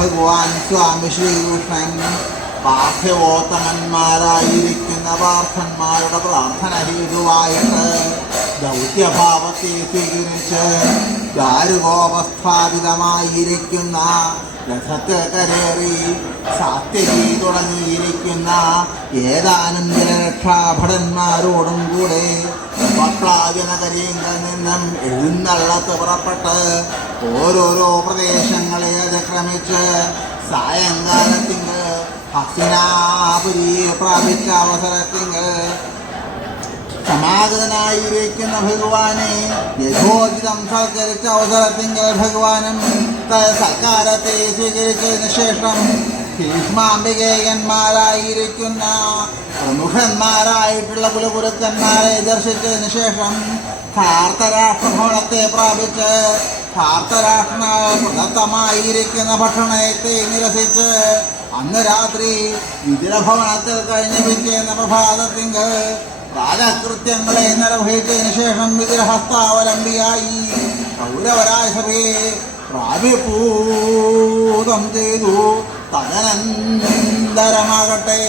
ഭഗവാൻ സ്വാമി ശ്രീകൃഷ്ണൻ പാർത്ഥിവോത്തമന്മാരായിരിക്കുന്ന പാർത്ഥന്മാരുടെ പ്രാർത്ഥന ഹേതുവായിട്ട് ദൗത്യഭാവത്തെ സ്വീകരിച്ച് ദാരുകോപസ്ഥാപിതമായിരിക്കുന്ന രഥത്തിൽ കരേറി സാത്യകി തുടങ്ങിയിരിക്കുന്ന ഏതാനും ജലരക്ഷാഭടന്മാരോടും കൂടെ നഗരിയിൽ നിന്നും എഴുന്നള്ളത്ത് പുറപ്പെട്ട് ഓരോരോ പ്രദേശങ്ങളെ അതിക്രമിച്ച് സായങ്കാലത്തിങ്ക് ഹസ്തിനാപുരിയെ പ്രാപിച്ച അവസരത്തിങ്ക് സമാഗതനായിരിക്കുന്ന ഭഗവാനെ യഥോചിതം സൽക്കരിച്ച അവസരത്തിങ്കൽ ഭഗവാനും സൽക്കാരത്തെ സ്വീകരിച്ചതിന് ശേഷം ഭീഷ്മാംബികേയന്മാരായിരിക്കുന്ന പ്രമുഖന്മാരായിട്ടുള്ള കുലഗുരുക്കന്മാരെ ദർശിച്ചതിന് ശേഷം ധാർത്തരാഷ്ട്രഭവനത്തെ പ്രാപിച്ച് ധാർത്തരാഷ്ട്ര പ്രദത്തമായിരിക്കുന്ന ഭക്ഷണത്തെ നിരസിച്ച് അന്ന് രാത്രി വിതുരഭവനത്തിൽ കഴിഞ്ഞ് പിറ്റേന്ന പ്രഭാതത്തിങ്ക് പ്രാതകൃത്യങ്ങളെ നിർവഹിച്ചതിന് ശേഷം വിതുരഹസ്താവലംബിയായി കൗരവരായ സഭയെ പ്രാപിപൂതം ചെയ്തു. തദനന്തരമാകട്ടെ